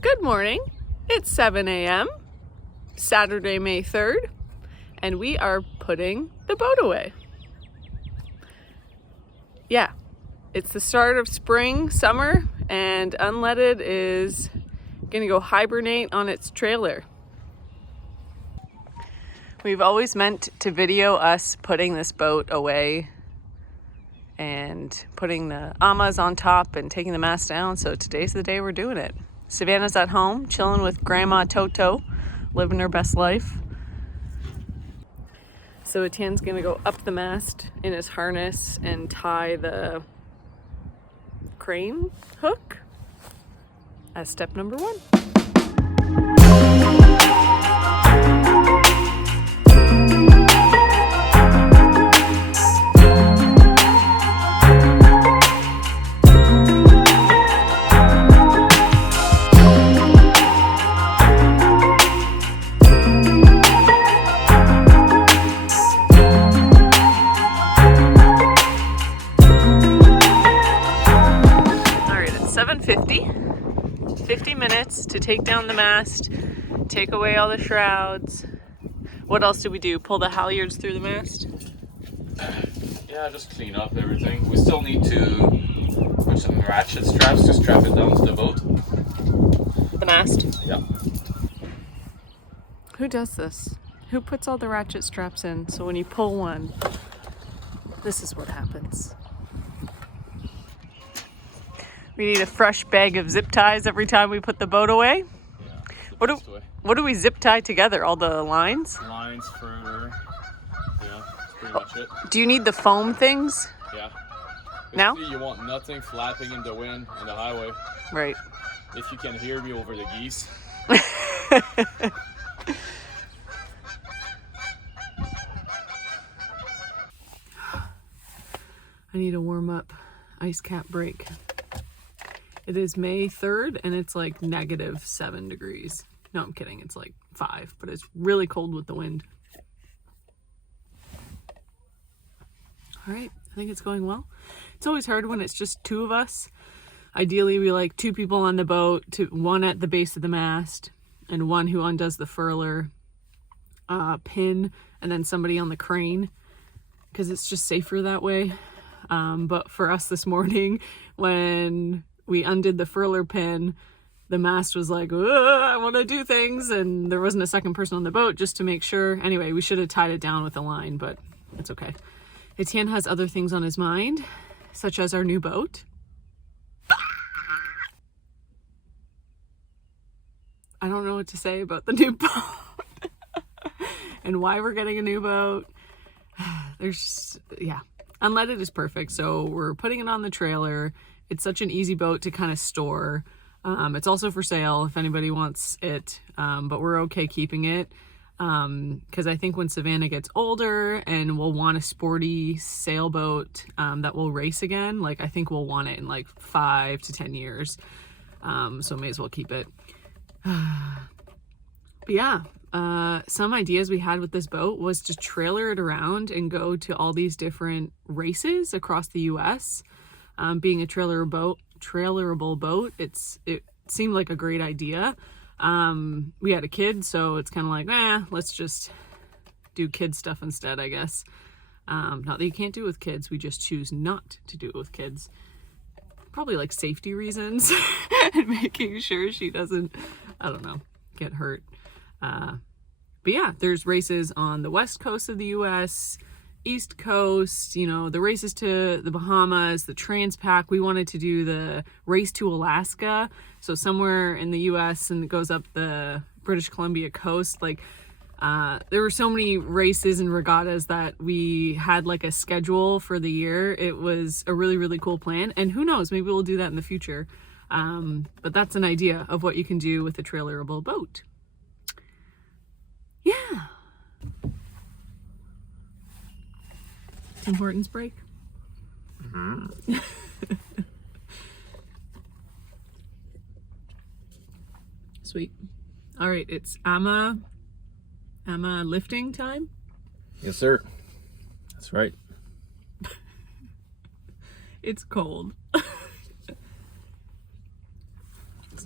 Good morning. It's 7 a.m. Saturday, May 3rd, and we are putting the boat away. Yeah, it's the start of spring, summer, and Unleaded is gonna go hibernate on its trailer. We've always meant to video us putting this boat away and putting the amas on top and taking the mast down, so today's the day we're doing it. Savannah's at home, chilling with Grandma Toto, living her best life. So Etienne's gonna go up the mast in his harness and tie the crane hook as step number 1. $7.50, 50 minutes to take down the mast, take away all the shrouds. What else did we do? Pull the halyards through the mast? Yeah, just clean up everything. We still need to put some ratchet straps to strap it down to the boat. The mast? Yeah. Who does this? Who puts all the ratchet straps in so when you pull one, this is what happens? We need a fresh bag of zip ties every time we put the boat away. Yeah, what do we zip tie together? All the lines? Lines, further. Yeah, that's pretty much it. Do you need the foam things? Yeah. Now? Basically, you want nothing flapping in the wind in the highway. Right. If you can hear me over the geese. I need a warm up ice cap break. It is May 3rd and it's like -7 degrees. No, I'm kidding. It's like 5, but it's really cold with the wind. All right, I think it's going well. It's always hard when it's just 2 of us. Ideally, we like 2 people on the boat, one at the base of the mast and one who undoes the furler pin, and then somebody on the crane, because it's just safer that way. But for us this morning, when we undid the furler pin, the mast was like, I want to do things, and there wasn't a second person on the boat just to make sure. Anyway, we should have tied it down with a line, but it's okay. Etienne has other things on his mind, such as our new boat. I don't know what to say about the new boat and why we're getting a new boat. Unleaded is perfect, so we're putting it on the trailer. It's such an easy boat to kind of store. It's also for sale if anybody wants it, but we're okay keeping it because I think when Savannah gets older and we'll want a sporty sailboat that will race again, like I think we'll want it in like 5 to 10 years, so may as well keep it. But yeah, some ideas we had with this boat was to trailer it around and go to all these different races across the US. Being a trailerable boat, it seemed like a great idea. We had a kid, so it's kind of like, let's just do kid stuff instead, I guess. Not that you can't do it with kids, we just choose not to do it with kids. Probably like safety reasons and making sure she doesn't, I don't know, get hurt. But yeah, there's races on the west coast of the US, East Coast, the races to the Bahamas, the Transpac. We wanted to do the race to Alaska, so somewhere in the US, and it goes up the British Columbia coast. Like there were so many races and regattas that we had like a schedule for the year. It was a really, really cool plan, and who knows, maybe we'll do that in the future. But that's an idea of what you can do with a trailerable boat. Yeah. Tim Hortons break. Mm-hmm. Sweet. All right, it's Amma lifting time. Yes, sir. That's right. It's cold.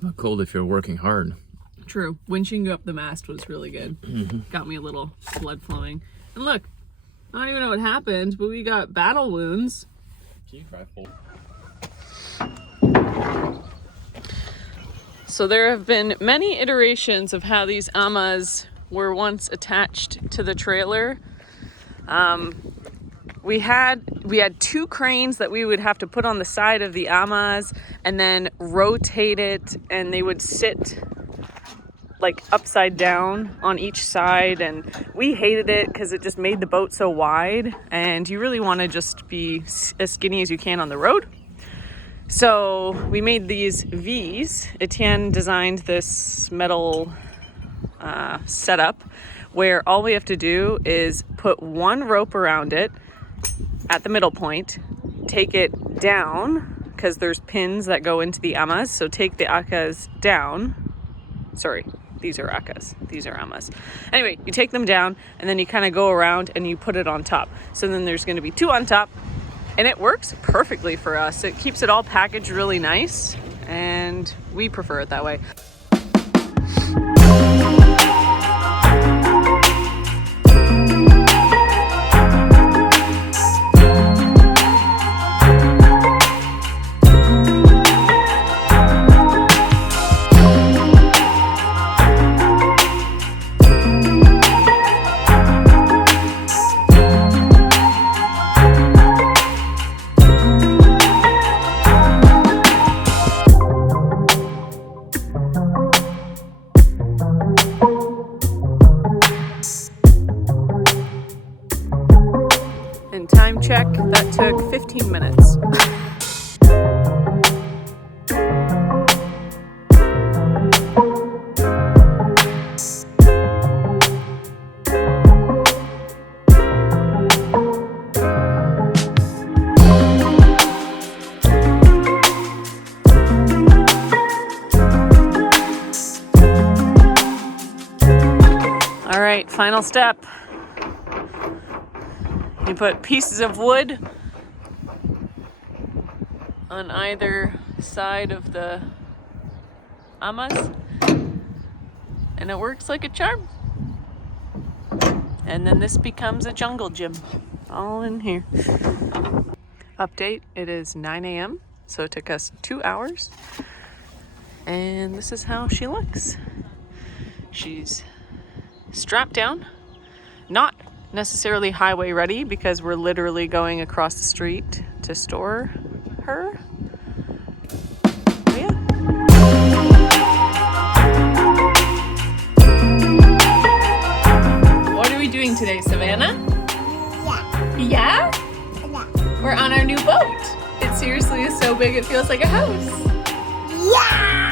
not cold if you're working hard. True. Winching up the mast was really good. Got me a little blood flowing. And look, I don't even know what happened, but we got battle wounds. So there have been many iterations of how these amas were once attached to the trailer. We had 2 cranes that we would have to put on the side of the amas and then rotate it, and they would sit like upside down on each side, and we hated it because it just made the boat so wide, and you really want to just be as skinny as you can on the road. So we made these V's. Etienne designed this metal setup where all we have to do is put 1 rope around it at the middle point, take it down because there's pins that go into the amas, so take the akas down. Sorry, these are akas, these are amas. Anyway, you take them down and then you kind of go around and you put it on top. So then there's going to be 2 on top, and it works perfectly for us. It keeps it all packaged really nice, and we prefer it that way. And time check, that took 15 minutes. All right, final step. You put pieces of wood on either side of the amas, and it works like a charm. And then this becomes a jungle gym, all in here. Update, it is 9 a.m., so it took us 2 hours. And this is how she looks. She's strapped down, not necessarily highway ready because we're literally going across the street to store her. But yeah. What are we doing today, Savannah? Yeah. Yeah? We're on our new boat. It seriously is so big it feels like a house. Yeah!